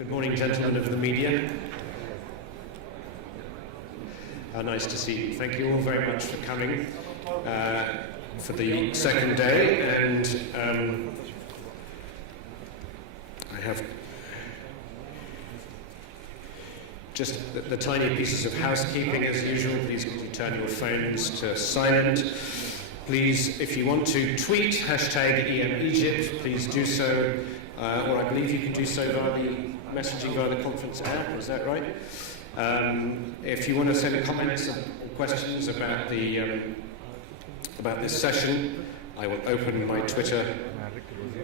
Good morning, gentlemen of the media. Nice to see you. Thank you all very much for coming for the second day, and I have just the tiny pieces of housekeeping as usual. Please could you turn your phones to silent. Please, if you want to tweet #EMEgypt, please do so, or I believe you can do so via the messaging via the conference app, is that right? If you want to send comments or questions about this session, I will open my Twitter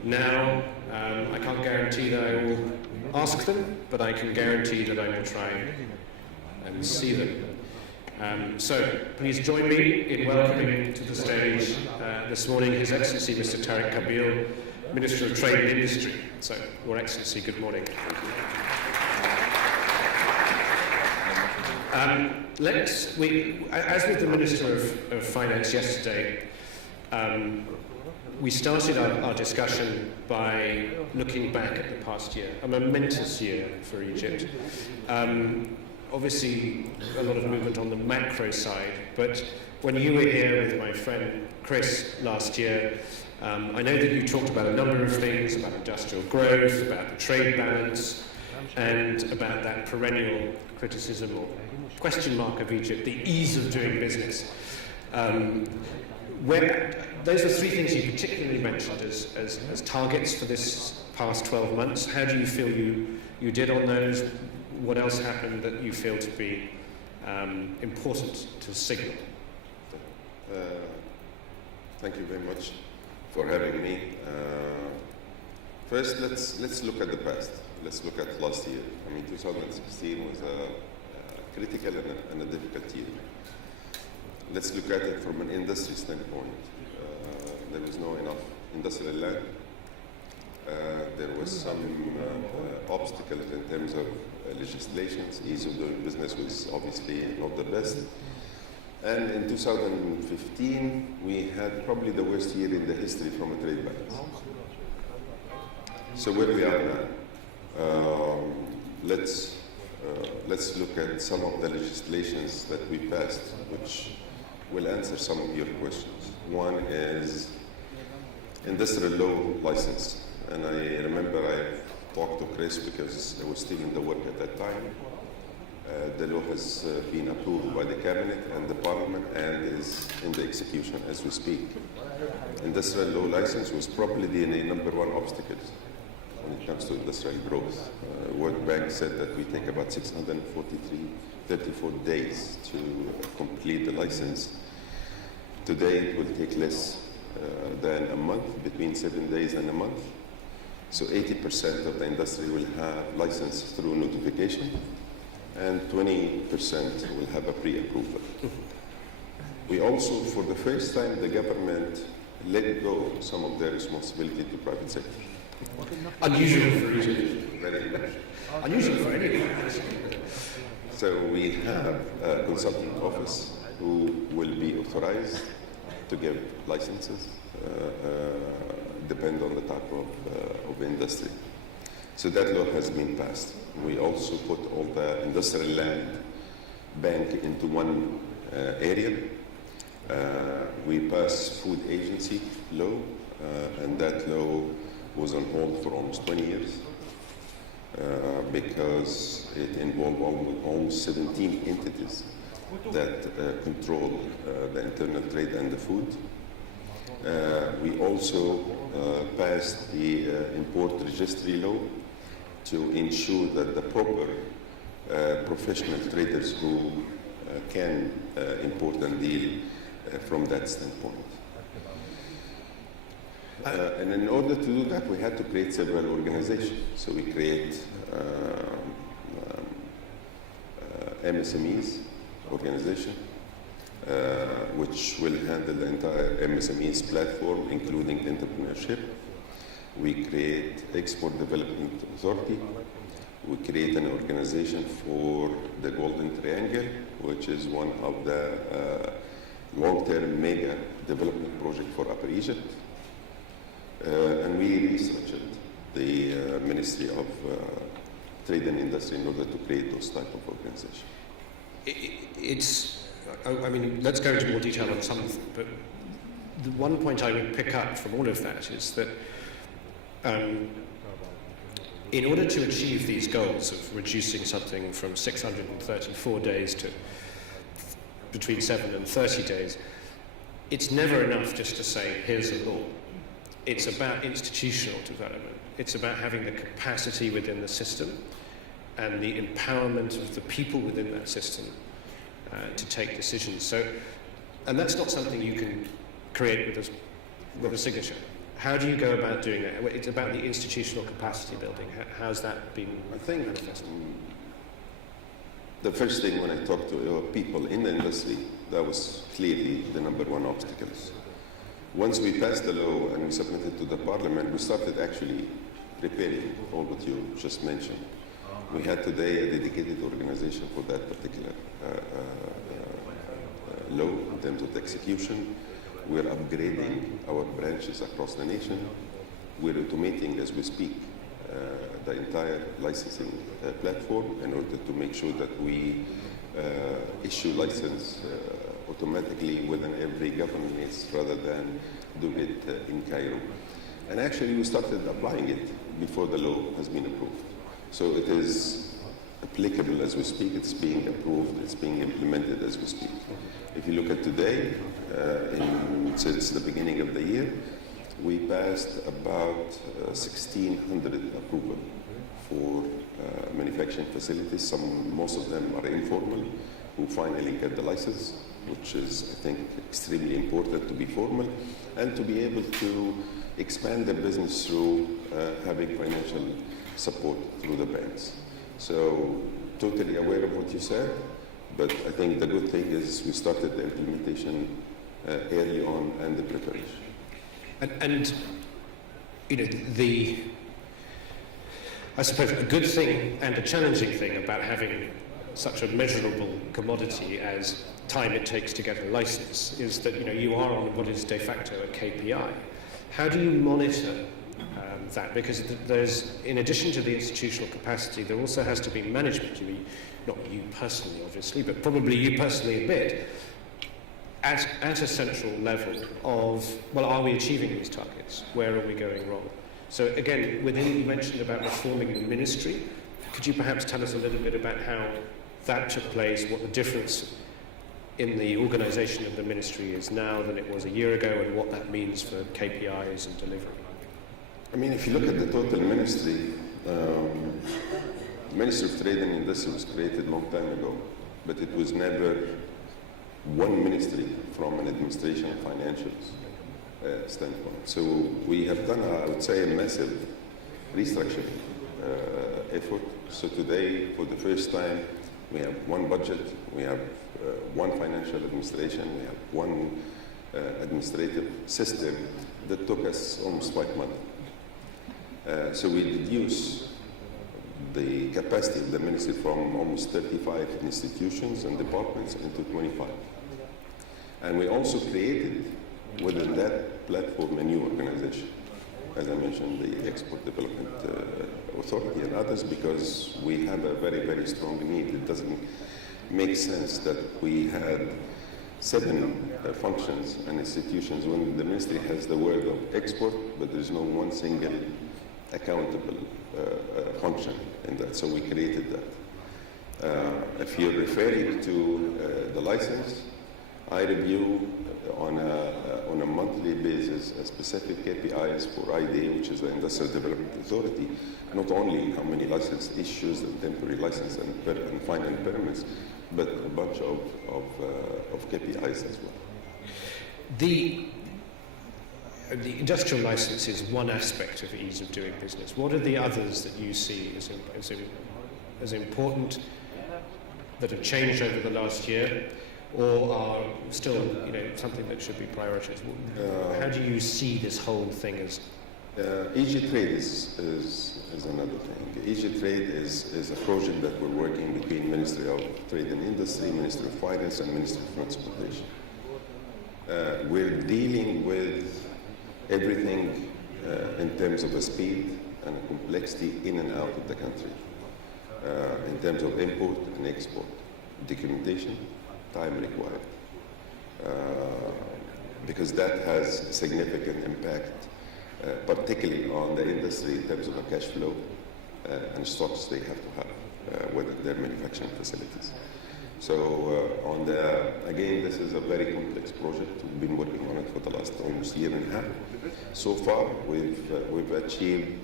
now. I can't guarantee that I will ask them, but I can guarantee that I will try and see them. So please join me in welcoming to the stage this morning His Excellency Mr. Tarek Kabil, Minister of Trade and Industry. So, Your Excellency, good morning. As with the Minister of Finance yesterday, we started our discussion by looking back at the past year, a momentous year for Egypt. Obviously, a lot of movement on the macro side, but when you were here with my friend Chris last year, I know that you talked about a number of things, about industrial growth, about the trade balance, and about that perennial criticism or question mark of Egypt, the ease of doing business. Those are three things you particularly mentioned as targets for this past 12 months. How do you feel you did on those? What else happened that you feel to be important to signal? Thank you very much for having me. First, let's look at the past. Let's look at last year. I mean, 2016 was a critical and a difficult year. Let's look at it from an industry standpoint. There was not enough industrial land. There was some obstacles in terms of legislations. Ease of doing business was obviously not the best. And in 2015, we had probably the worst year in the history from a trade balance. So where we are now, let's look at some of the legislations that we passed, which will answer some of your questions. One is industrial law license. And I remember I talked to Chris because I was still in the work at that time. The law has been approved by the cabinet and the parliament and is in the execution as we speak. Industrial law license was probably the number one obstacle when it comes to industrial growth. World Bank said that we take about 34 days to complete the license. Today it will take less than a month, between 7 days and a month. So 80% of the industry will have license through notification, and 20% will have a pre-approval. We also, for the first time, the government let go some of their responsibility to private sector. Unusual for Egypt. Very unusual. Unusual for anyone. So we have a consulting office who will be authorized to give licenses, depend on the type of industry. So that law has been passed. We also put all the industrial land bank into one area. We passed food agency law, and that law was on hold for almost 20 years because it involved almost 17 entities that control the internal trade and the food. We also passed the import registry law to ensure that the proper professional traders who can import and deal from that standpoint. And in order to do that, we had to create several organizations. So we create MSMEs organization, which will handle the entire MSMEs platform, including entrepreneurship. We create Export Development Authority. We create an organization for the Golden Triangle, which is one of the long-term mega development project for Upper Egypt. And we restructured the Ministry of trade and industry in order to create those type of organizations. I mean, let's go into more detail on some of them, but the one point I would pick up from all of that is that in order to achieve these goals of reducing something from 634 days to between 7 and 30 days, it's never enough just to say, here's a law. It's about institutional development. It's about having the capacity within the system and the empowerment of the people within that system to take decisions. So, and that's not something you can create with a signature. How do you go about doing that? It's about the institutional capacity building. How's that been manifested? The first thing when I talked to people in the industry, that was clearly the number one obstacle. Once we passed the law and we submitted to the parliament, we started actually preparing all what you just mentioned. We had today a dedicated organization for that particular law in terms of the execution. We're upgrading our branches across the nation. We're automating as we speak the entire licensing platform in order to make sure that we issue license automatically within every government rather than do it in Cairo. And actually we started applying it before the law has been approved. So it is applicable as we speak, it's being approved, it's being implemented as we speak. If you look at today, since the beginning of the year, we passed about 1,600 approval for manufacturing facilities. Most of them are informal, who finally get the license, which is, I think, extremely important to be formal and to be able to expand their business through having financial support through the banks. So, totally aware of what you said, but I think the good thing is we started the implementation early on and the preparation. And you know, I suppose a good thing and a challenging thing about having such a measurable commodity as time it takes to get a license is that you are on what is de facto a KPI. How do you monitor that? Because there's, in addition to the institutional capacity, there also has to be management. Not you personally, obviously, but probably you personally a bit, at a central level of, well, are we achieving these targets? Where are we going wrong? So again, you mentioned about reforming the ministry. Could you perhaps tell us a little bit about how that took place, what the difference in the organisation of the ministry is now than it was a year ago, and what that means for KPIs and delivery? I mean, if you look at the total ministry, the Ministry of Trade and Industry was created a long time ago, but it was never one ministry from an administration and financials standpoint. So we have done, I would say, a massive restructuring effort. So today, for the first time, we have one budget, we have one financial administration, we have one administrative system that took us almost 5 months. So we reduced the capacity of the ministry from almost 35 institutions and departments into 25. And we also created within that platform a new organization, as I mentioned, the Export Development Authority and others, because we have a very, very strong need. It doesn't make sense that we had 7 functions and institutions when the ministry has the word of export, but there's no one single accountable function in that. So we created that. If you're referring to the license, I review on a monthly basis a specific KPIs for IDA, which is the Industrial Development Authority, not only how many license issues and temporary license and final permits, but a bunch of KPIs as well. The industrial license is one aspect of ease of doing business. What are the others that you see as important that have changed over the last year, or are still, something that should be prioritized? How do you see this whole thing as? EG Trade is another thing. EG Trade is a project that we're working between Ministry of Trade and Industry, Ministry of Finance, and Ministry of Transportation. We're dealing with everything in terms of the speed and complexity in and out of the country. in terms of import and export. Documentation, time required. Because that has significant impact, particularly on the industry in terms of the cash flow and stocks they have to have with their manufacturing facilities. So again, this is a very complex project. We've been working on it for the last almost year and a half. So far, we've achieved,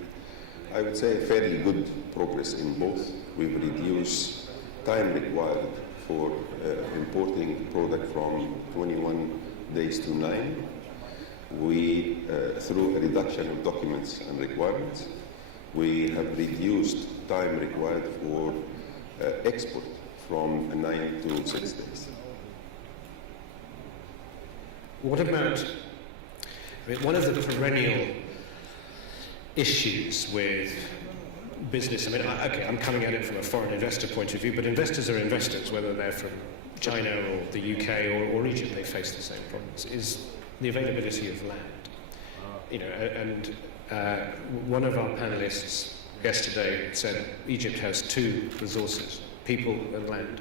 I would say, fairly good progress in both. We've reduced time required for importing product from 21 days to 9. Through a reduction of documents and requirements, we have reduced time required for export from 9 to 6 days. What about, one of the perennial issues with business, I'm coming at it from a foreign investor point of view, but investors are investors, whether they're from China or the UK or Egypt, they face the same problems, is the availability of land. One of our panelists yesterday said Egypt has two resources, people and land.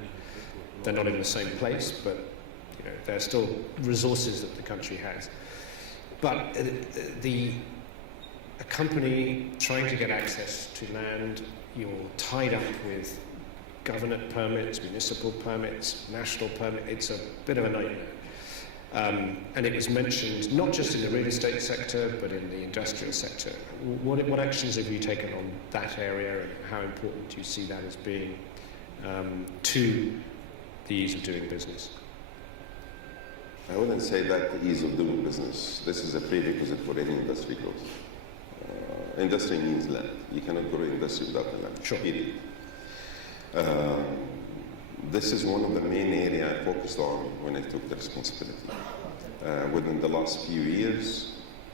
They're not in the same place, but they're still resources that the country has. But a company trying to get access to land, you're tied up with government permits, municipal permits, national permits. It's a bit of a nightmare. And it was mentioned not just in the real estate sector, but in the industrial sector. What actions have you taken on that area, and how important do you see that as being to the ease of doing business? I wouldn't say that the ease of doing business. This is a prerequisite for any industry growth. Industry means land. You cannot grow industry without the land. Sure. Period. This is one of the main areas I focused on when I took the responsibility. Within the last few years,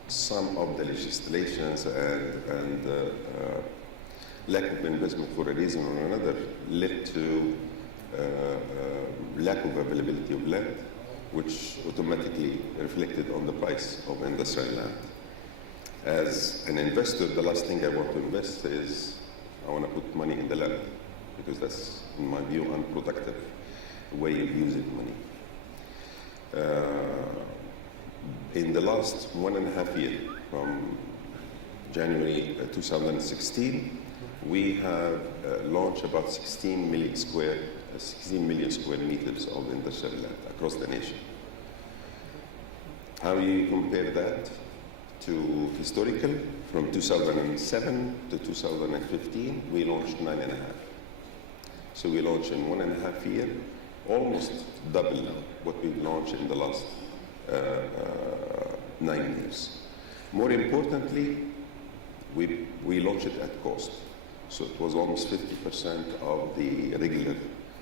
some of the legislations and lack of investment for a reason or another led to lack of availability of land, which automatically reflected on the price of industrial land. As an investor, the last thing I want to invest is I want to put money in the land, because that's, in my view, unproductive way of using money. In the last 1.5 years, from January 2016, we have launched about 16 million square meters of industrial land across the nation. How do you compare that to historical? From 2007 to 2015, we launched 9.5. So we launched in 1.5 years, almost double what we've launched in the last 9 years. More importantly, we launched it at cost. So it was almost 50% of the regular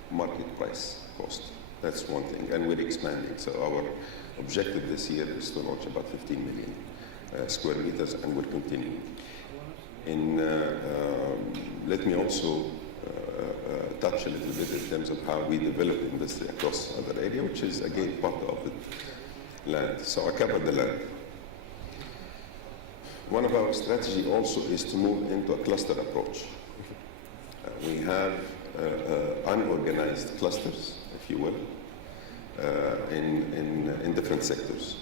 market price cost. That's one thing, and we're expanding. So our objective this year is to launch about 15 million square meters, and we'll continue. Let me also touch a little bit in terms of how we develop industry across other area, which is again part of the land. So I covered the land. One of our strategy also is to move into a cluster approach. We have unorganized clusters, if you will, in different sectors.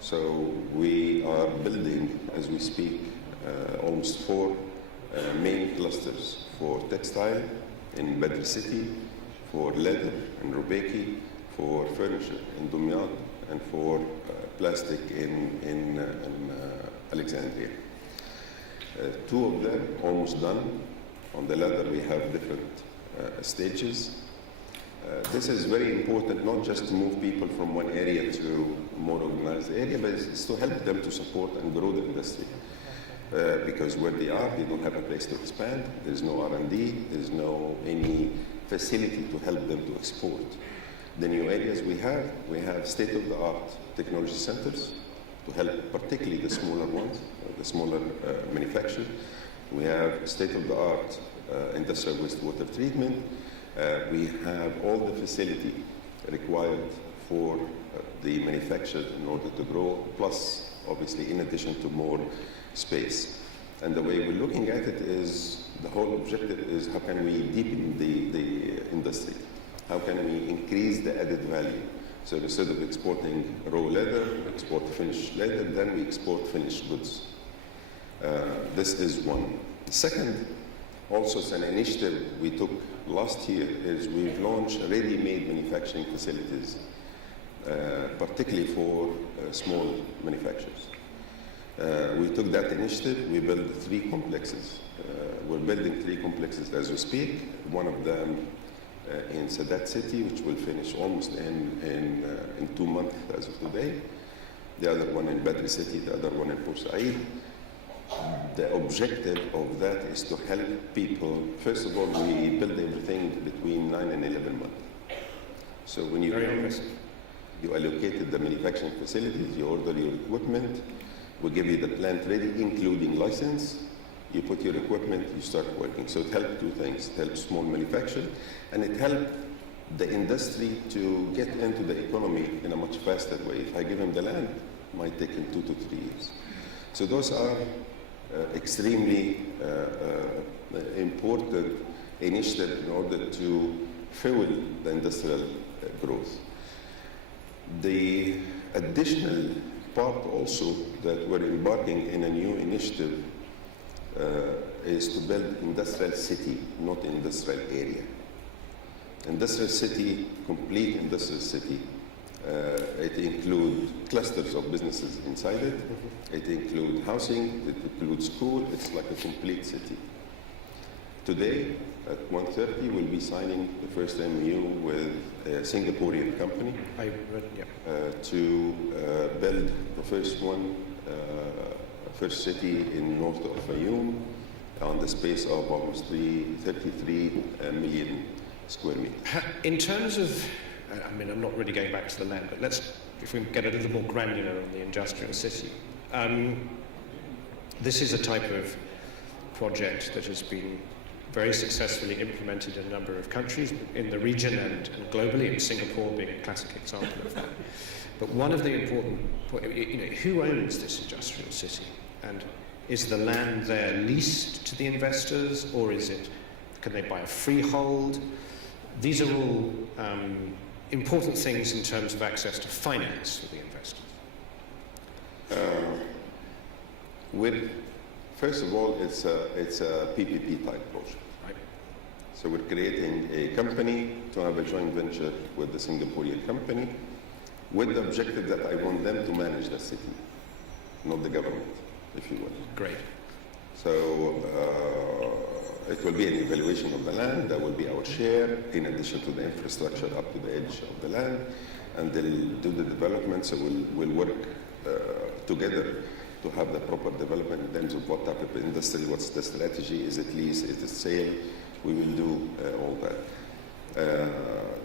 So we are building, as we speak, almost 4 main clusters for textile in Badr City, for leather in Rubeki, for furniture in Dumyat, and for plastic in Alexandria. 2 of them almost done. On the leather, we have different stages. This is very important, not just to move people from one area to a more organized area, but it's to help them to support and grow the industry. Because where they are, they don't have a place to expand. There's no R&D. There's no any facility to help them to export. The new areas we have state-of-the-art technology centers to help particularly the smaller ones, the smaller manufacturers. We have state-of-the-art industrial wastewater treatment. We have all the facility required for the manufacturer in order to grow, plus obviously in addition to more space. And the way we're looking at it is, the whole objective is how can we deepen the industry? How can we increase the added value? So instead of exporting raw leather, we export finished leather, then we export finished goods. This is one. Second, also it's an initiative we took last year, is we've launched ready-made manufacturing facilities, particularly for small manufacturers. We took that initiative, we built 3 complexes. We're building 3 complexes as we speak, one of them in Sadat City, which will finish almost in 2 months as of today. The other one in Badr City, the other one in Port Said. The objective of that is to help people. First of all, we build everything between 9 and 11 months. So when you allocated the manufacturing facilities, you order your equipment, we give you the plant ready, including license. You put your equipment, you start working. So it helped 2 things. It helped small manufacturers, and it helped the industry to get into the economy in a much faster way. If I give them the land, it might take him 2 to 3 years. So those are extremely important initiatives in order to fuel the industrial growth. The additional part also that we're embarking in a new initiative is to build industrial city, not industrial area. Industrial city, complete industrial city. It includes clusters of businesses inside it. It includes housing, it includes school. It's like a complete city. Today, at 1:30, we'll be signing the first MOU with a Singaporean company to build the first one, first city in north of Fayoum on the space of almost 33 million square meters. In terms of, I mean, I'm not really going back to the land, but if we get a little more granular on the industrial city. This is a type of project that has been very successfully implemented in a number of countries in the region and globally, and Singapore being a classic example of that. But one of the important, who owns this industrial city? And is the land there leased to the investors, or can they buy a freehold? These are all important things in terms of access to finance for the investors. First of all, it's a PPP type project. Right. So we're creating a company to have a joint venture with the Singaporean company, with the objective that I want them to manage the city, not the government, if you will. Great. So it will be an evaluation of the land. That will be our share, in addition to the infrastructure up to the edge of the land, and they'll do the development. So we'll work together to have the proper development in terms of what type of industry, what's the strategy, is it lease, is it sale? We will do all that.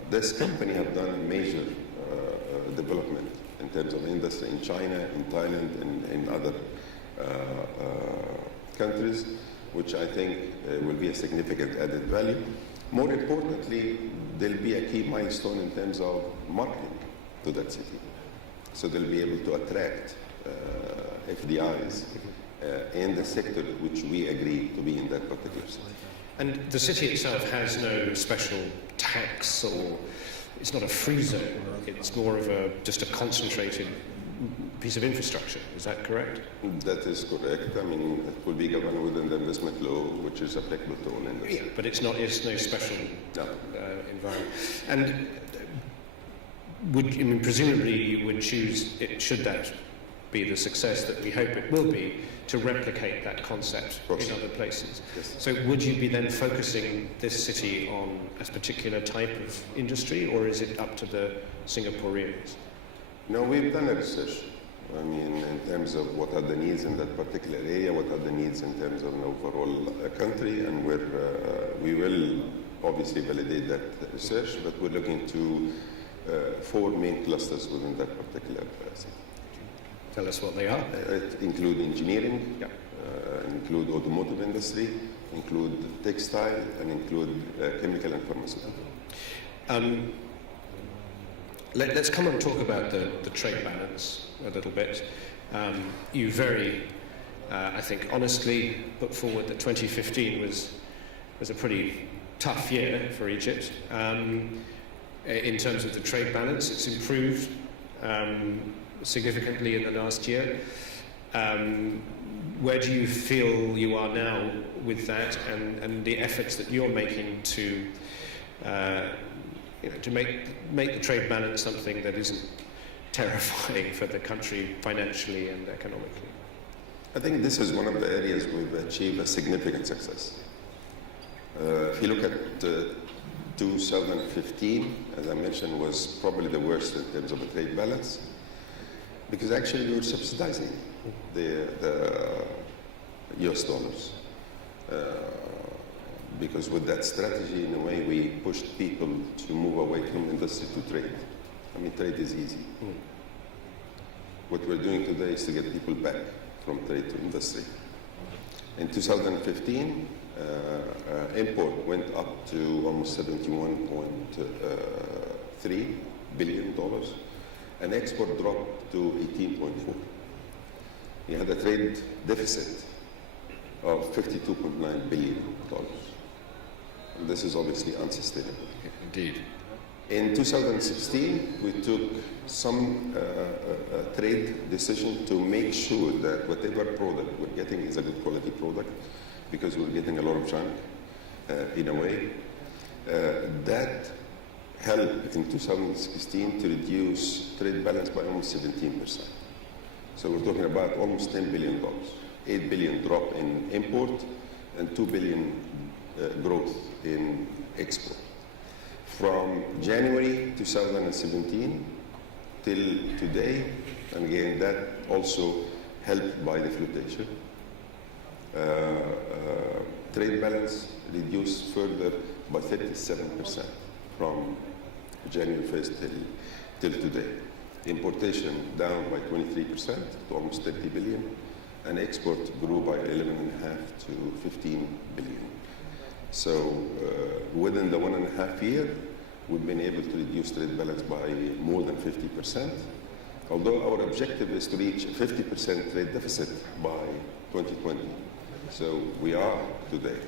This company have done major development in terms of industry in China, in Thailand, and in other countries, which I think will be a significant added value. More importantly, there'll be a key milestone in terms of marketing to that city. So they'll be able to attract FDIs in the sector which we agree to be in that particular city. And the city itself has no special tax, or it's not a free zone. It's more of just a concentrated piece of infrastructure. Is that correct? That is correct. I mean, it will be governed within the investment law, which is applicable to all industries. Yeah, but it's no special environment. And presumably you would choose it, should that be the success that we hope it will be, to replicate that concept in other places. Yes. So would you be then focusing this city on a particular type of industry, or is it up to the Singaporeans? No, we've done a research. I mean, in terms of what are the needs in that particular area, what are the needs in terms of an overall country, and we will obviously validate that research, but we're looking to 4 main clusters within that particular city. Tell us what they are. It include engineering, include automotive industry, include textile, and include chemical and pharmaceutical. Let's come and talk about the trade balance a little bit. You very I think honestly put forward that 2015 was a pretty tough year for Egypt. In terms of the trade balance, it's improved significantly in the last year. Where do you feel you are now with that, and the efforts that you're making to to make the trade balance something that isn't terrifying for the country financially and economically? I think this is one of the areas we've achieved a significant success. If you look at 2015, as I mentioned, was probably the worst in terms of the trade balance, because actually we were subsidizing the US dollars. Because with that strategy, in a way, we pushed people to move away from industry to trade. I mean, trade is easy. What we're doing today is to get people back from trade to industry. In 2015, import went up to almost $71.3 billion, and export dropped to 18.4. We had a trade deficit of $52.9 billion. And this is obviously unsustainable. Indeed. In 2016, we took some trade decision to make sure that whatever product we're getting is a good quality product, because we're getting a lot of junk in a way. That helped in 2016 to reduce trade balance by almost 17%. So we're talking about almost $10 billion, 8 billion drop in import, and 2 billion growth in export. From January 2017 till today, and again, that also helped by the flotation. Trade balance reduced further by 37% from January 1st till today. Importation down by 23% to almost 30 billion, and export grew by 11.5 to 15 billion. So within the 1.5 years, we've been able to reduce trade balance by more than 50%, although our objective is to reach a 50% trade deficit by 2020. So we are today.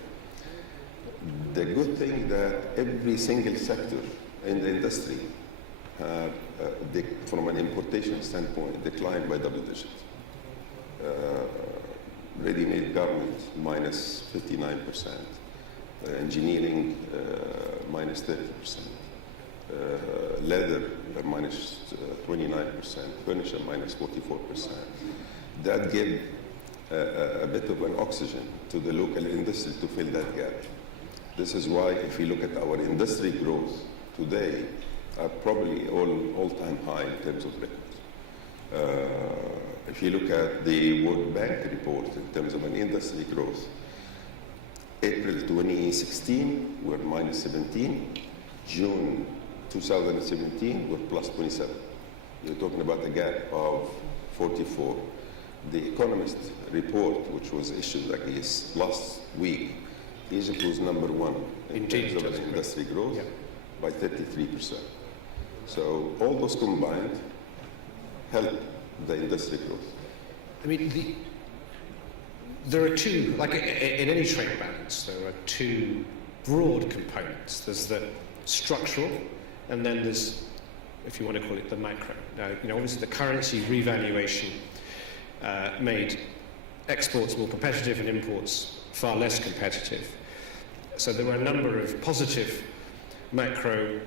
The good thing that every single sector in the industry from an importation standpoint declined by double digits. Ready-made garment minus 59%, engineering minus 30%, leather minus 29%, furniture minus 44%. That gave a bit of an oxygen to the local industry to fill that gap. This is why, if you look at our industry growth today, are probably all-time high in terms of records. If you look at the World Bank report in terms of an industry growth, April 2016, we're minus 17. June 2017, we're plus 27. You're talking about a gap of 44. The Economist report, which was issued, I guess, last week, Egypt was number one in terms of industry growth by 33%. So all those combined help the industry growth. I mean, there are two, like in any trade balance, there are two broad components. There's the structural, and then there's, if you want to call it, the macro. Now, obviously the currency revaluation made exports more competitive and imports far less competitive. So there were a number of positive macro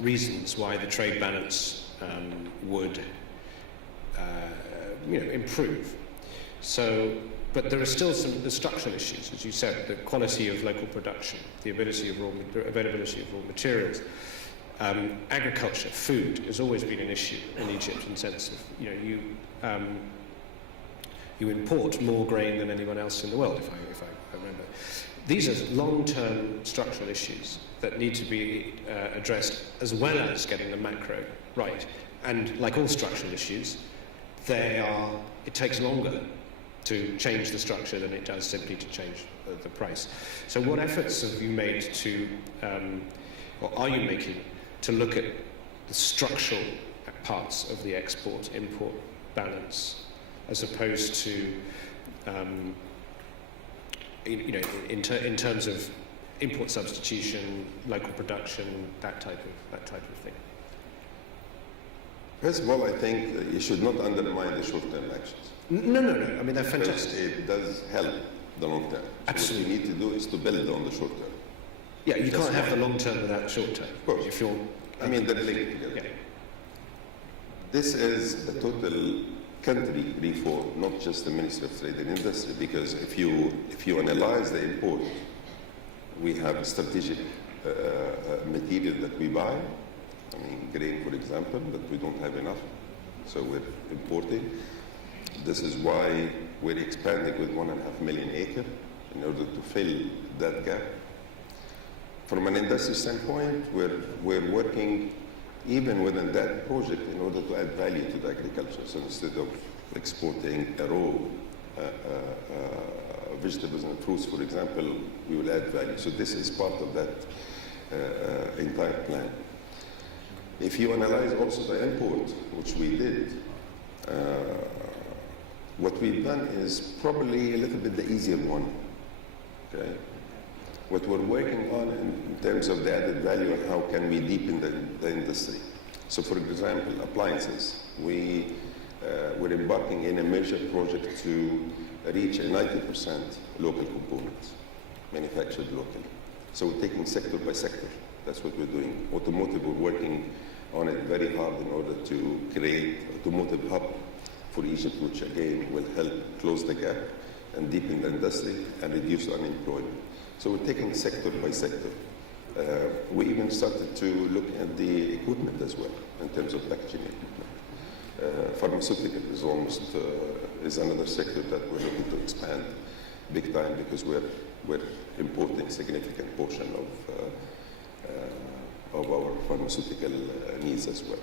reasons why the trade balance would improve. So, but there are still some structural issues, as you said, the quality of local production, the availability of raw materials. Agriculture, food, has always been an issue in Egypt in the sense of, you import more grain than anyone else in the world, if I remember. These are long-term structural issues that need to be addressed, as well as getting the macro right. And like all structural issues, it takes longer to change the structure than it does simply to change the price. So what efforts have you made or are you making to look at the structural parts of the export-import balance, as opposed to in terms of import substitution, local production, that type of thing? First of all, I think you should not undermine the short-term actions. No. I mean, they're fantastic. It does help the long term. So Absolutely. what you need to do is to build on the short term. Yeah, you can't have the long term without the short term. Of course. If you're, I mean, they're linked together. yeah. This is a total country reform, not just the Ministry of Trade and Industry, because if you analyze the import, we have strategic material that we buy. I mean, grain, for example, that we don't have enough, so we're importing. This is why we're expanding with 1.5 million acres in order to fill that gap. From an industry standpoint, we're working even within that project in order to add value to the agriculture. So instead of exporting raw vegetables and fruits, for example, we will add value. So this is part of that entire plan. If you analyze also the import, which we did, what we've done is probably a little bit the easier one. Okay? What we're working on in terms of the added value and how can we deepen the industry. So for example, appliances. We're embarking in a major project to reach a 90% local components, manufactured locally. So we're taking sector by sector. That's what we're doing. Automotive, we're working on it very hard in order to create automotive hub for Egypt, which again will help close the gap and deepen the industry and reduce unemployment. So we're taking sector by sector. We even started to look at the equipment as well in terms of packaging equipment. Pharmaceutical is another sector that we're looking to expand big time because we're importing a significant portion of our pharmaceutical needs as well.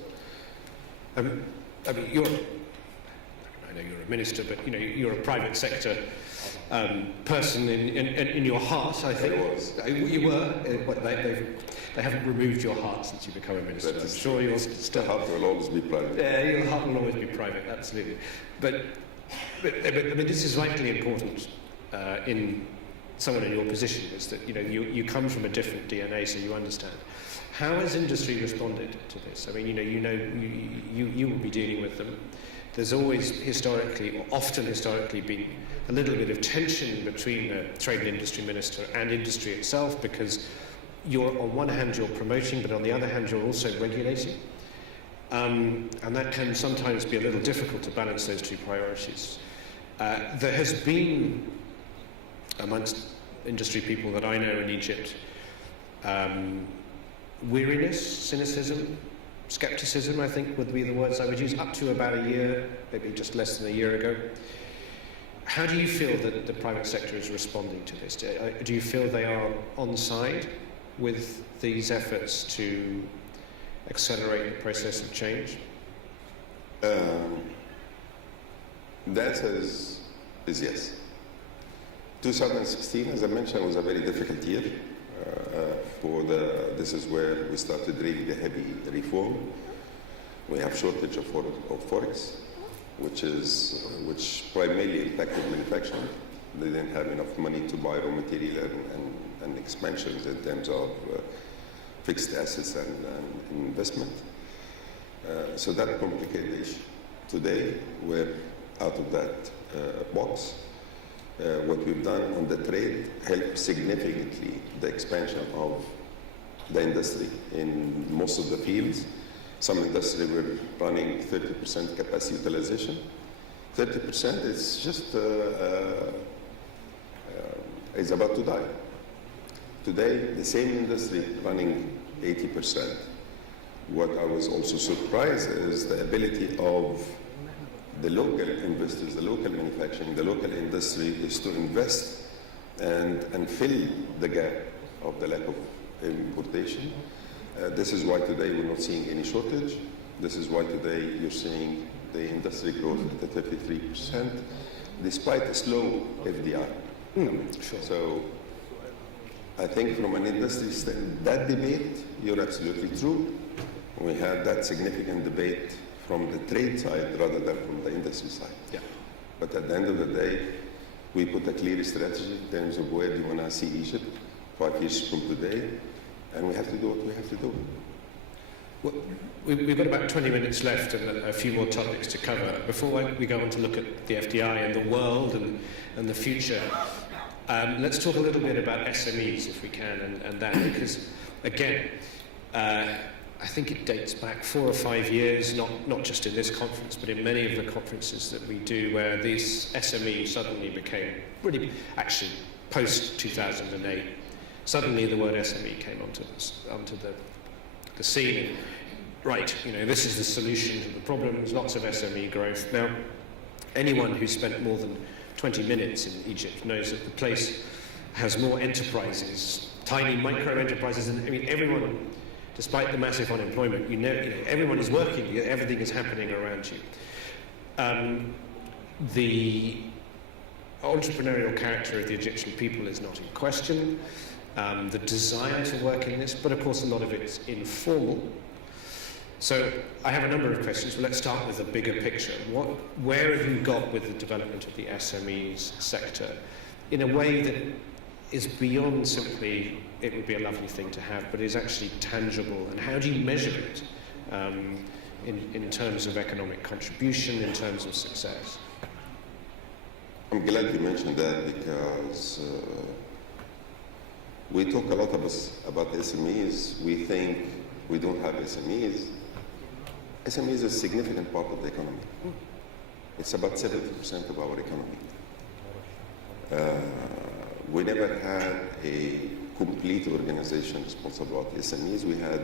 I mean, I know you're a minister, but you're a private sector person in your heart, I think. I was. You were. But they haven't removed your heart since you become a minister. I'm sure you're still. The heart will always be private. Yeah, your heart will always be private, absolutely. But I mean, this is vitally important in someone in your position. Is that you come from a different DNA, so you understand. How has industry responded to this? I mean, you will be dealing with them. There's always often historically been a little bit of tension between the trade and industry minister and industry itself because on one hand you're promoting, but on the other hand you're also regulating. And that can sometimes be a little difficult to balance those two priorities. There has been, amongst industry people that I know in Egypt, weariness, cynicism, skepticism, I think would be the words I would use, up to about a year, maybe just less than a year ago. How do you feel that the private sector is responding to this? Do you feel they are on side with these efforts to accelerate the process of change? The answer is yes. 2016, as I mentioned, was a very difficult year. This is where we started really the heavy reform. We have shortage of forex, which primarily impacted manufacturing. They didn't have enough money to buy raw material and expansions in terms of fixed assets and investment. So that complicated the issue. Today, we're out of that box. What we've done on the trade helped significantly the expansion of the industry in most of the fields. Some industry were running 30% capacity utilization. 30% is just is about to die. Today, the same industry running 80%. What I was also surprised is the ability of the local investors, the local manufacturing, the local industry is to invest and fill the gap of the lack of importation. This is why today we're not seeing any shortage. This is why today you're seeing the industry growth at 33%, despite a slow FDI. Sure. So I think from an industry standpoint, that debate, you're absolutely true. We had that significant debate from the trade side rather than from the industry side. Yeah. But at the end of the day, We put a clear strategy in terms of where do you want to see Egypt 5 years from today, and we have to do what we have to do. Well, we've got about 20 minutes left and a few more topics to cover. Before we go on to look at the FDI and the world and the future, let's talk a little bit about SMEs, if we can, and that, because, again, I think it dates back 4 or 5 years, not just in this conference, but in many of the conferences that we do, where these SMEs suddenly became, really, actually, post-2008, suddenly the word SME came onto the scene. And, right, this is the solution to the problems, lots of SME growth. Now, anyone who's spent more than 20 minutes in Egypt knows that the place has more enterprises, tiny micro enterprises, and everyone, despite the massive unemployment, everyone is working, everything is happening around you. The entrepreneurial character of the Egyptian people is not in question. The desire to work in this, but of course a lot of it's informal. So I have a number of questions, but let's start with the bigger picture. Where have you got with the development of the SMEs sector in a way that is beyond simply, it would be a lovely thing to have, but is actually tangible? And how do you measure it in terms of economic contribution, in terms of success? I'm glad you mentioned that, because we talk a lot about SMEs. We think we don't have SMEs. SMEs is a significant part of the economy. It's about 70% of our economy. We never had a complete organization responsible about SMEs. We had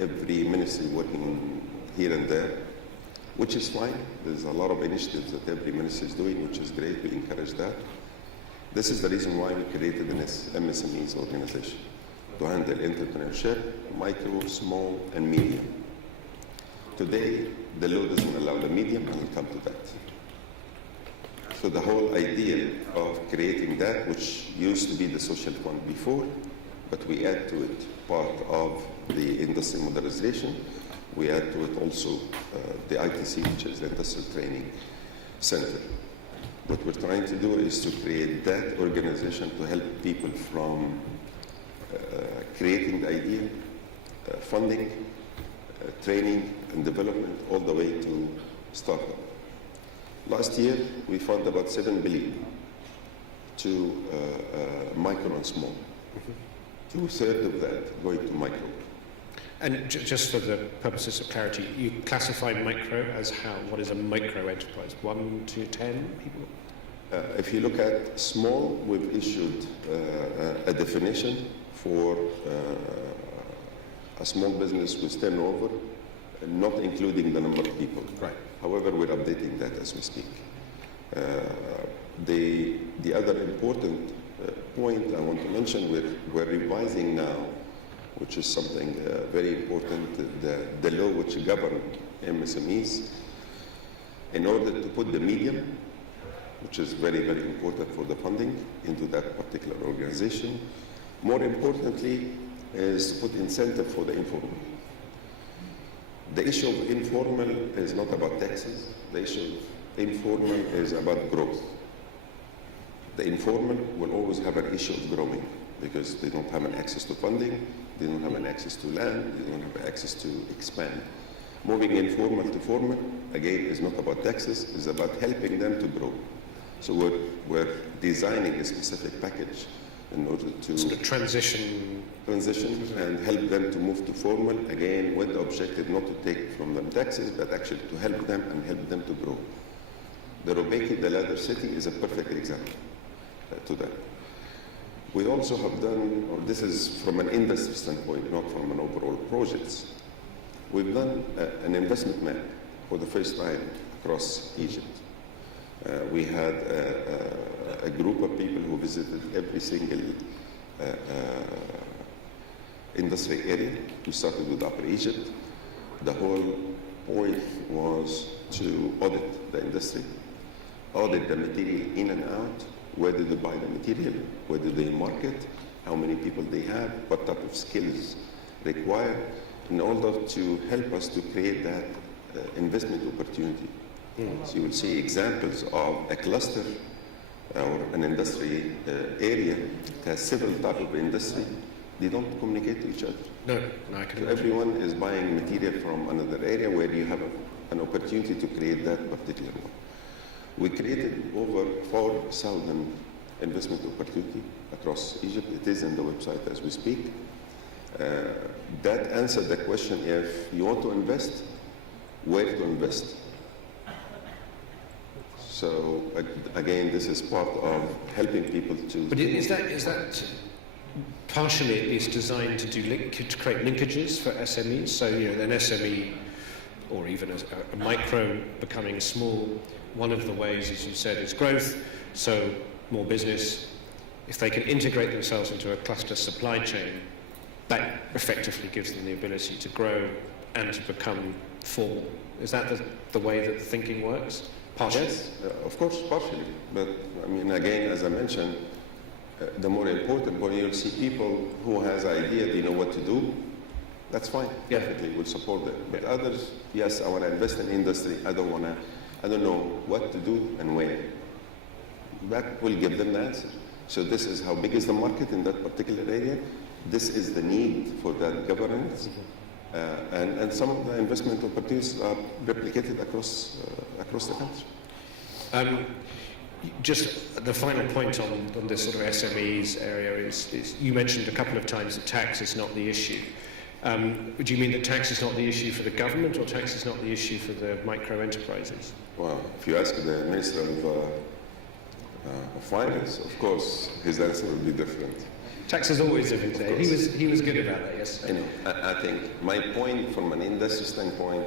every ministry working here and there, which is fine. There's a lot of initiatives that every ministry is doing, which is great. We encourage that. This is the reason why we created an MSMEs organization, to handle entrepreneurship, micro, small, and medium. Today, the law doesn't allow the medium, and we'll come to that. So the whole idea of creating that, which used to be the social fund before, but we add to it part of the industry modernization. We add to it also the ITC, which is the Industrial Training Center. What we're trying to do is to create that organization to help people from creating the idea, funding, training and development, all the way to startup. Last year, we funded about 7 billion to micro and small. 2/3 of that going to micro. And just for the purposes of clarity, you classify micro as how? What is a micro enterprise? 1 to 10 people? If you look at small, we've issued a definition for a small business with turnover, not including the number of people. Right. However, we're updating that as we speak. The other important point I want to mention, we're revising now, which is something very important, the law which governs MSMEs, in order to put the medium, which is very, very important for the funding, into that particular organization. More importantly, is to put incentive for the informal. The issue of informal is not about taxes. The issue of informal is about growth. The informal will always have an issue of growing because they don't have an access to funding, they don't have an access to land, they don't have access to expand. Moving informal to formal, again, is not about taxes, it's about helping them to grow. So we're designing a specific package in order to sort of transition and help them to move to formal, again, with the objective not to take from them taxes, but actually to help them and help them to grow. The Robeki, the ladder city, is a perfect example to that. We also have done, or this is from an industry standpoint, not from an overall projects, we've done an investment map for the first time across Egypt. We had a group of people who visited every single industry area. We started with Upper Egypt. The whole point was to audit the industry, audit the material in and out, where did they buy the material, where do they market, how many people they have, what type of skills required, in order to help us to create that investment opportunity. So you will see examples of a cluster or an industry area, it has several types of industry, they don't communicate to each other. No, I can So imagine. everyone is buying material from another area where you have an opportunity to create that particular one. We created over 4,000 investment opportunity across Egypt. It is in the website as we speak. That answered the question, if you want to invest, where to invest. So again, this is part of helping people to... But is that partially at least designed to to create linkages for SMEs? So, an SME or even a micro becoming small, one of the ways, as you said, is growth. So more business. If they can integrate themselves into a cluster supply chain, that effectively gives them the ability to grow and to become formal. Is that the way that the thinking works? Partially? Yes, of course, partially. But I mean, again, as I mentioned, the more important point, you'll see people who has idea, they know what to do. That's fine. Yeah. Definitely, we'll support them. But others, yes, I want to invest in industry. I don't know what to do and where. That will give them the answer. So this is how big is the market in that particular area. This is the need for that governance. And some of the investment opportunities are replicated across the country. Just the final point on this sort of SMEs area is you mentioned a couple of times that tax is not the issue. Do you mean that tax is not the issue for the government, or tax is not the issue for the micro enterprises? Well, if you ask the Minister of Finance, of course, his answer will be different. Tax is always different. He was good about that. Yes. I think my point from an industry standpoint,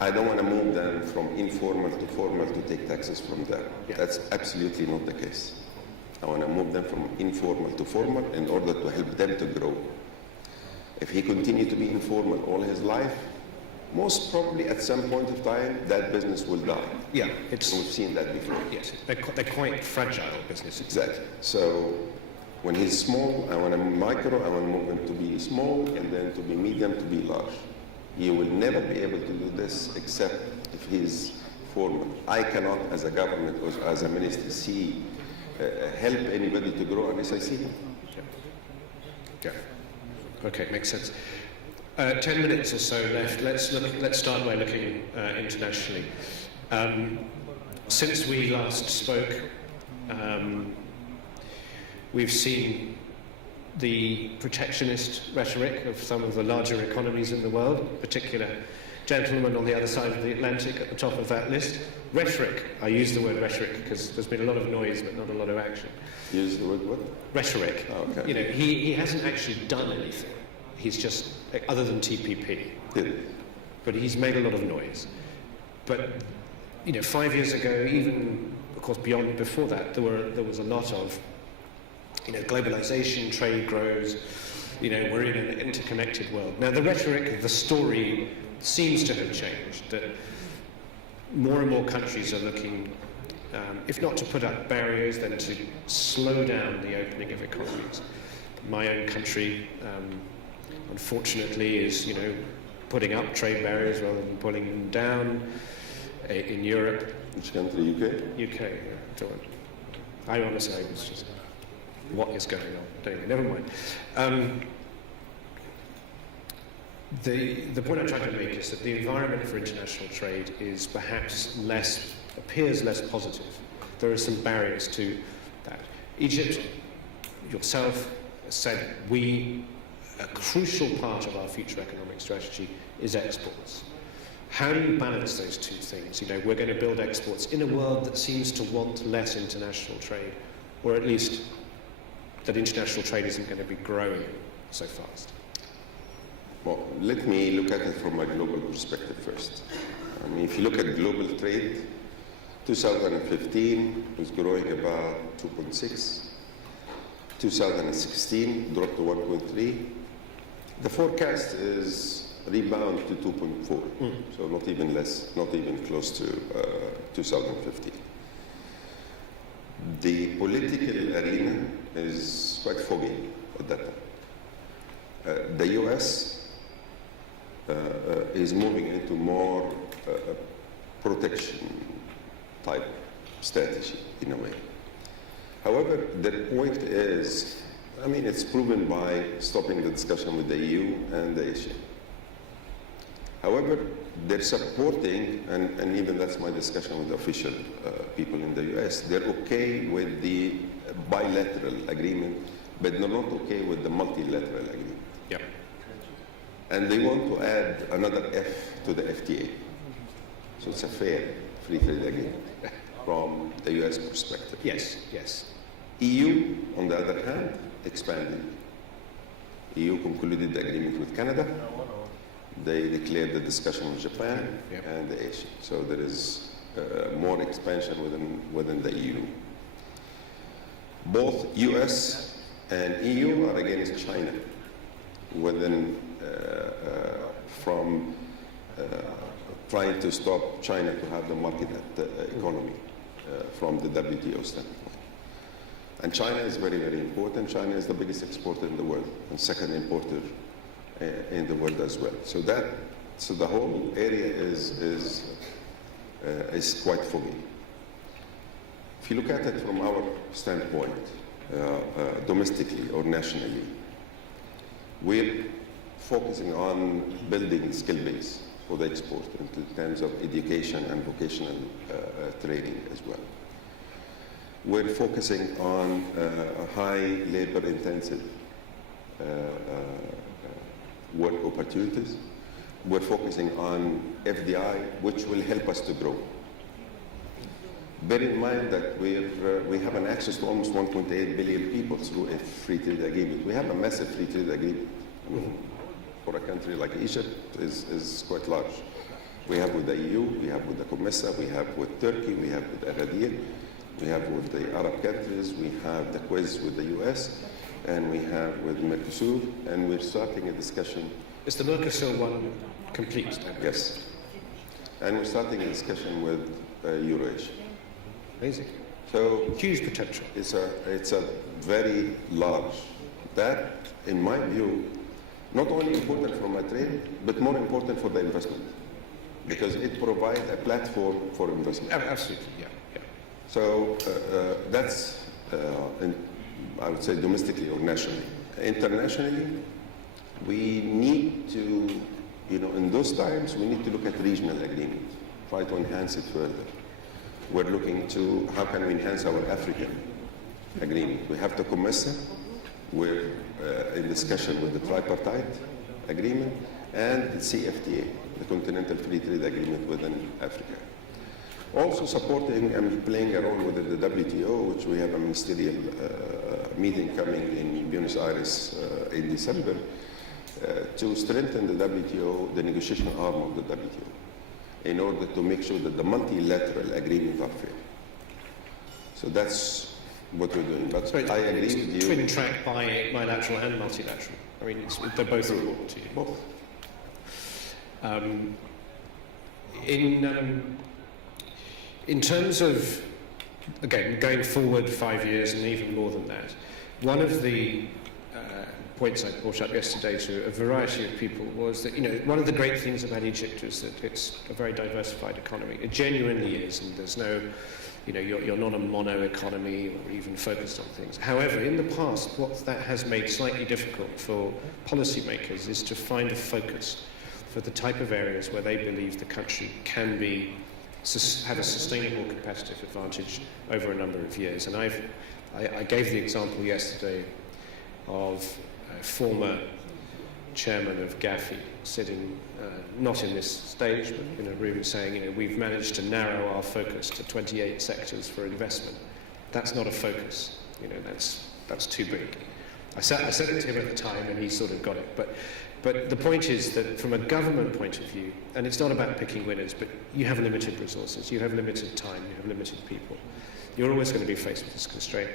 I don't want to move them from informal to formal to take taxes from there. Yeah. That's absolutely not the case. I want to move them from informal to formal in order to help them to grow. If he continues to be informal all his life, most probably at some point of time, that business will die. Yeah, We've seen that before. yes, they're quite fragile businesses. Exactly. So when he's small, I want to micro, I want to move him to be small, and then to be medium, to be large. You will never be able to do this except if he's formal. I cannot, as a government or as a minister, help anybody to grow unless I see him. Yeah. Okay, makes sense. 10 minutes or so left. Let's start by looking internationally. Since we last spoke, we've seen the protectionist rhetoric of some of the larger economies in the world, in particular gentlemen on the other side of the Atlantic at the top of that list. Rhetoric. I use the word rhetoric because there's been a lot of noise but not a lot of action. Use the word what? Rhetoric. Oh, okay. He hasn't actually done anything. He's just, other than TPP. Yeah. But he's made a lot of noise. But 5 years ago, even of course before that, there was a lot of globalization, trade grows. We're in an interconnected world. Now the rhetoric, the story seems to have changed. That more and more countries are looking, if not to put up barriers, then to slow down the opening of economies. My own country, unfortunately, is putting up trade barriers rather than pulling them down. In Europe, Which country? UK? UK. Yeah, I honestly, I was just, what is going on? Anyway, never mind. The point I'm trying to make is that the environment for international trade is perhaps appears less positive. There are some barriers to that. Egypt, yourself, said a crucial part of our future economic strategy is exports. How do you balance those two things? We're going to build exports in a world that seems to want less international trade, or at least that international trade isn't going to be growing so fast. Well, let me look at it from a global perspective first. I mean, if you look at global trade, 2015 was growing about 2.6. 2016 dropped to 1.3. The forecast is rebound to 2.4, so not even less, not even close to 2015. The political arena is quite foggy at that time. The US is moving into more protection type strategy in a way. However, the point is, I mean, it's proven by stopping the discussion with the EU and the Asia. However, they're supporting, and even that's my discussion with the official people in the US, they're okay with the bilateral agreement, but they're not okay with the multilateral agreement. Yeah. And they want to add another F to the FTA. So it's a fair free trade agreement from the US perspective. Yes, yes. EU, on the other hand, expanded. EU concluded the agreement with Canada. They declared the discussion with Japan and Asia. So there is more expansion within the EU. Both US and EU are against China from trying to stop China to have the market economy from the WTO standpoint. And China is very, very important. China is the biggest exporter in the world and second importer in the world as well. So the whole area is quite foggy. If you look at it from our standpoint, domestically or nationally, we're focusing on building skill base for the export in terms of education and vocational training as well. We're focusing on high labor-intensive work opportunities. We're focusing on FDI, which will help us to grow. Bear in mind that we have an access to almost 1.8 billion people through a free trade agreement. We have a massive free trade agreement. For a country like Egypt is quite large. We have with the EU, we have with the COMESA, we have with Turkey, we have with Aradir, we have with the Arab countries, we have the quiz with the US, and we have with Mercosur, and we're starting a discussion. Is the Mercosur one complete? Yes. And we're starting a discussion with Eurasia. Amazing. So huge potential. It's a very large. That, in my view, not only important for my trade, but more important for the investment, because it provides a platform for investment. Absolutely, yeah. So that's, I would say, domestically or nationally. Internationally, we need to, in those times, we need to look at regional agreement, try to enhance it further. We're looking to how can we enhance our African agreement. We have the COMESA. We're in discussion with the tripartite agreement and the CFTA, the Continental Free Trade Agreement within Africa. Also supporting and playing a role within the WTO, which we have a ministerial meeting coming in Buenos Aires in December, to strengthen the WTO, the negotiation arm of the WTO, in order to make sure that the multilateral agreements are fair. So that's what we're doing. But I agree with you. Twin track bilateral and multilateral. I mean, they're both important to you. Both. In terms of, again, going forward 5 years and even more than that, one of the points I brought up yesterday to a variety of people was that, one of the great things about Egypt is that it's a very diversified economy. It genuinely is, and there's no, you're not a mono economy or even focused on things. However, in the past, what that has made slightly difficult for policymakers is to find a focus for the type of areas where they believe the country can have a sustainable competitive advantage over a number of years. And I gave the example yesterday of a former chairman of GAFI sitting, not in this stage, but in a room saying, we've managed to narrow our focus to 28 sectors for investment. That's not a focus. That's too big. I said it to him at the time, and he sort of got it. But the point is that from a government point of view, and it's not about picking winners, but you have limited resources, you have limited time, you have limited people. You're always going to be faced with this constraint.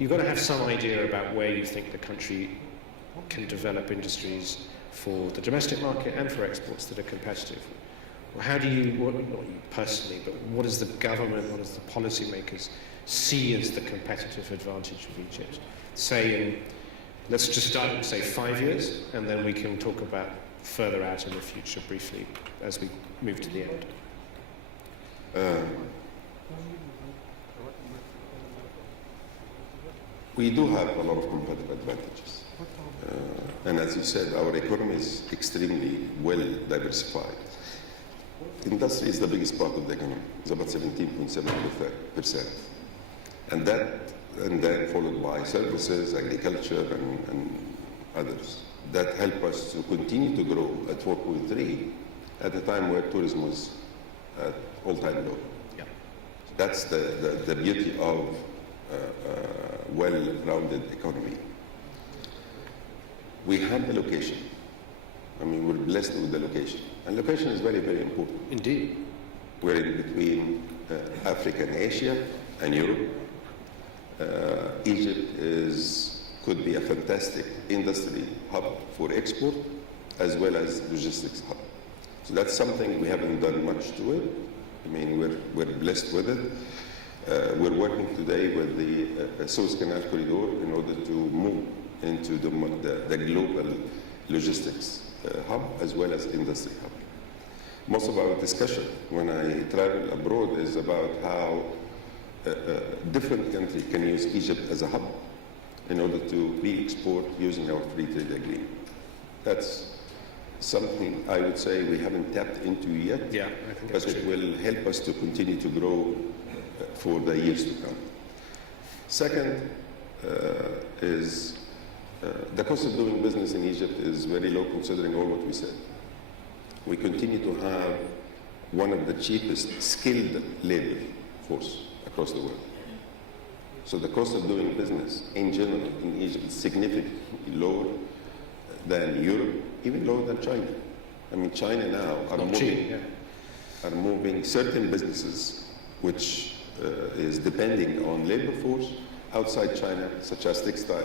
You've got to have some idea about where you think the country can develop industries for the domestic market and for exports that are competitive. Well, how do you, not you personally, but what does the government, what does the policymakers see as the competitive advantage of Egypt? Say let's just start and say 5 years, and then we can talk about further out in the future briefly as we move to the end. we do have a lot of competitive advantages. And as you said, our economy is extremely well diversified. Industry is the biggest part of the economy. It's about 17.7%. And then followed by services, agriculture, and others that help us to continue to grow at 4.3 at a time where tourism was at all-time low. Yeah. That's the beauty of a well-rounded economy. We have the location. I mean, we're blessed with the location. And location is very, very important. Indeed. We're in between Africa and Asia and Europe. Egypt could be a fantastic industry hub for export as well as logistics hub. So that's something we haven't done much to it. I mean, we're blessed with it. We're working today with the Suez Canal corridor in order to move into the global logistics hub as well as industry hub. Most of our discussion when I travel abroad is about how different countries can use Egypt as a hub in order to re-export using our free trade agreement. That's something I would say we haven't tapped into yet, Yeah, I think but that's it true. will help us to continue to grow for the years to come. Second is the cost of doing business in Egypt is very low considering all what we said. We continue to have one of the cheapest skilled labor force across the world. So the cost of doing business in general in Egypt is significantly lower than Europe, even lower than China. I mean, China now are moving certain businesses, which is depending on labor force outside China, such as textile,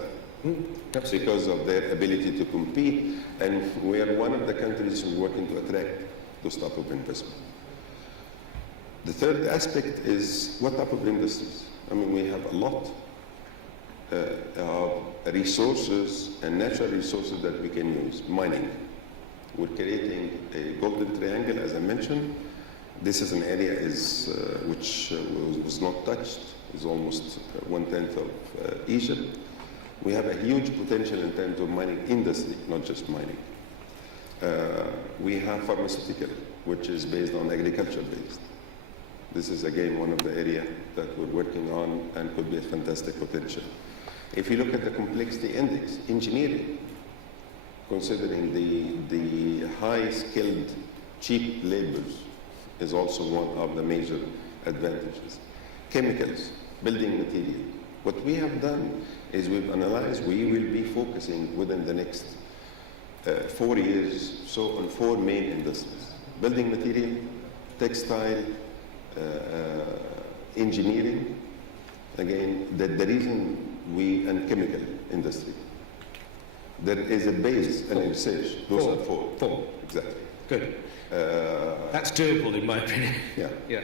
because of their ability to compete. And we are one of the countries who are working to attract those type of investment. The third aspect is what type of industries. I mean, we have a lot of resources and natural resources that we can use. Mining. We're creating a golden triangle, as I mentioned. This is an area which was not touched. It's almost 1/10 of Egypt. We have a huge potential in terms of mining industry, not just mining. We have pharmaceutical, which is based on agriculture based. This is again one of the areas that we're working on and could be a fantastic potential. If you look at the complexity index, engineering, considering the high skilled, cheap labors is also one of the major advantages. Chemicals, building material. What we have done is we've analyzed, we will be focusing within the next 4 years, so on 4 main industries. Building material, textile, engineering, again, the reason and chemical industry. There is a base and research. Those are 4. 4. Exactly. Good. That's doable, in my opinion. Yeah. Yeah.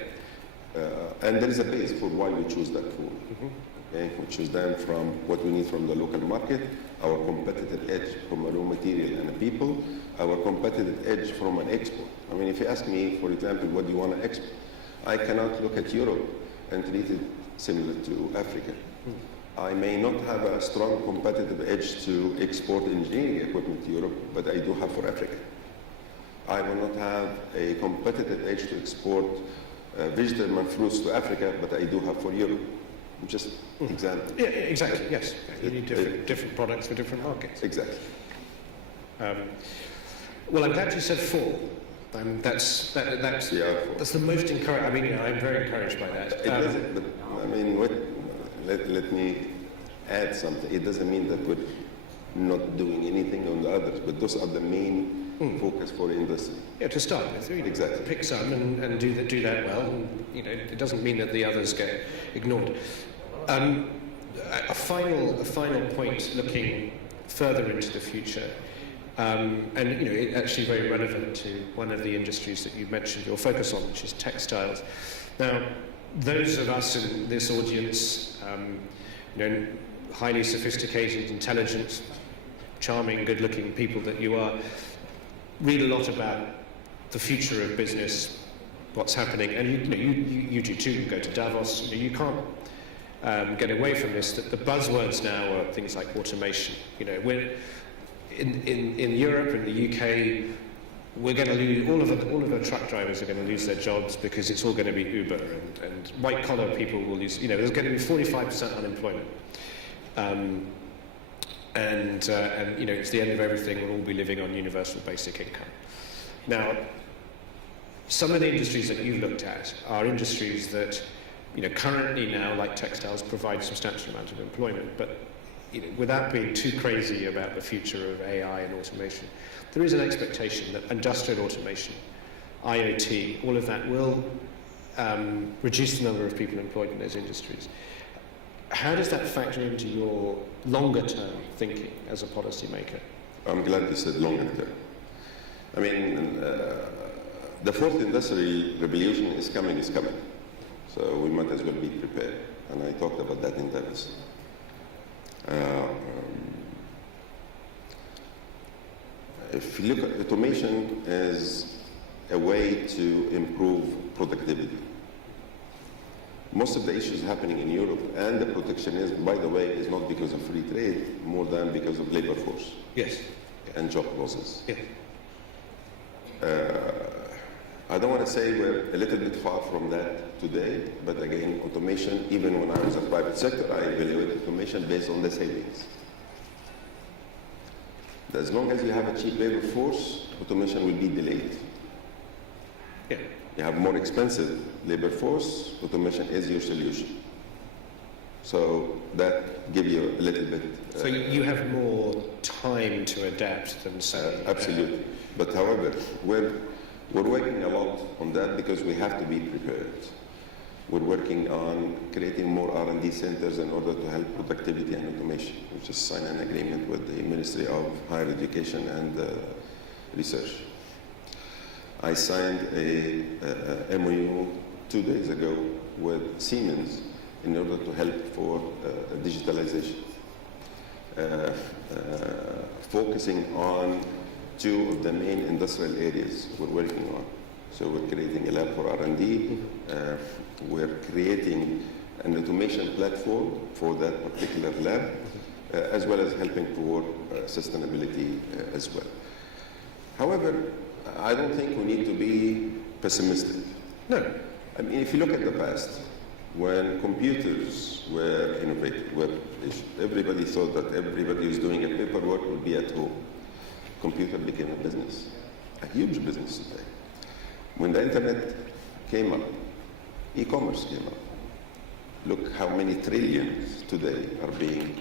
And there is a base for why we choose that 4. Okay? We choose them from what we need from the local market, our competitive edge from a raw material and a people, our competitive edge from an export. I mean, if you ask me, for example, what do you want to export? I cannot look at Europe and treat it similar to Africa. I may not have a strong competitive edge to export engineering equipment to Europe, but I do have for Africa. I will not have a competitive edge to export vegetable and fruits to Africa, but I do have for Europe. Just example. Yeah, exactly, yes. You need different products for different markets. Exactly. Well, I'm glad you said 4. That's the most encouraging. I mean, I'm very encouraged by that. It doesn't, but I mean, let me add something. It doesn't mean that we're not doing anything on the others, but those are the main focus for the industry. Yeah, to start with, Exactly. Pick some and do that well. And, it doesn't mean that the others get ignored. A final point, looking further into the future. It's actually very relevant to one of the industries that you mentioned your focus on, which is textiles. Now, those of us in this audience, highly sophisticated, intelligent, charming, good-looking people that you are, read a lot about the future of business, what's happening, and you do too. You go to Davos. You can't get away from this, that the buzzwords now are things like automation. You know, in Europe and the UK, we're going to lose, all of the truck drivers are going to lose their jobs because it's all going to be Uber, and white collar people will lose, you know, there's going to be 45% unemployment. And you know, it's the end of everything, we'll all be living on universal basic income. Now, some of the industries that you've looked at are industries that, you know, currently now, like textiles, provide a substantial amount of employment, but you know, without being too crazy about the future of AI and automation, there is an expectation that industrial automation, IoT, all of that will reduce the number of people employed in those industries. How does that factor into your longer-term thinking as a policymaker? I'm glad you said longer term. I mean, the fourth industrial revolution is coming. So we might as well be prepared. And I talked about that in Davos. If you look at automation as a way to improve productivity, most of the issues happening in Europe and the protectionism, by the way, is not because of free trade, more than because of labor force. Yes. And job losses. Yeah. I don't want to say we're a little bit far from that today, but again, automation, even when I was in the private sector, I evaluated automation based on the savings. As long as you have a cheap labor force, automation will be delayed. Yeah. You have more expensive labor force, automation is your solution. So that gives you a little bit... so you have more time to adapt than say... absolutely. But however, we're working a lot on that because we have to be prepared. We're working on creating more R&D centers in order to help productivity and automation. We just signed an agreement with the Ministry of Higher Education and Research. I signed a MOU 2 days ago with Siemens in order to help for digitalization, focusing on 2 of the main industrial areas we're working on. So we're creating a lab for R&D. We're creating an automation platform for that particular lab, as well as helping for sustainability as well. However, I don't think we need to be pessimistic. No. I mean, if you look at the past, when computers were innovated, everybody thought that everybody who's doing a paperwork would be at home. Computer became a business, a huge business today. When the internet came up, e-commerce came up. Look how many trillions today are being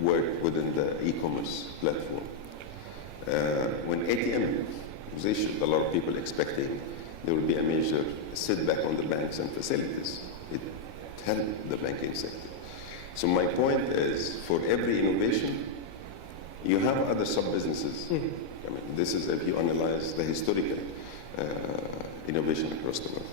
worked within the e-commerce platform. When ATM was issued, a lot of people expecting there would be a major setback on the banks and facilities. It helped the banking sector. So my point is, for every innovation, you have other sub-businesses. I mean, this is if you analyze the historical innovation across the world.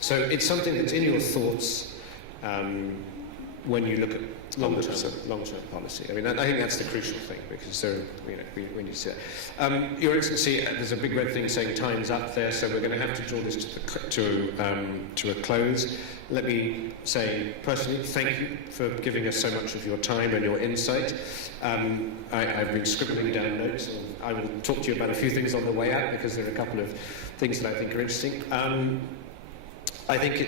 So it's something that's in your thoughts when you look at long-term policy. I mean, I think that's the crucial thing, because we need to see that. Your Excellency, there's a big red thing saying time's up there, so we're going to have to draw this to a close. Let me say personally, thank you for giving us so much of your time and your insight. I've been scribbling down notes, and I will talk to you about a few things on the way out, because there are a couple of things that I think are interesting. I think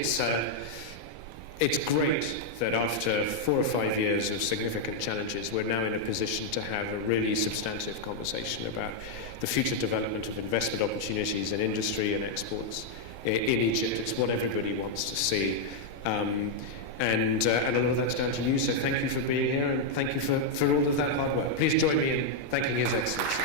it's great that after 4 or 5 years of significant challenges, we're now in a position to have a really substantive conversation about the future development of investment opportunities in industry and exports in Egypt. It's what everybody wants to see. And a lot of that's down to you, so thank you for being here, and thank you for all of that hard work. Please join me in thanking His Excellency.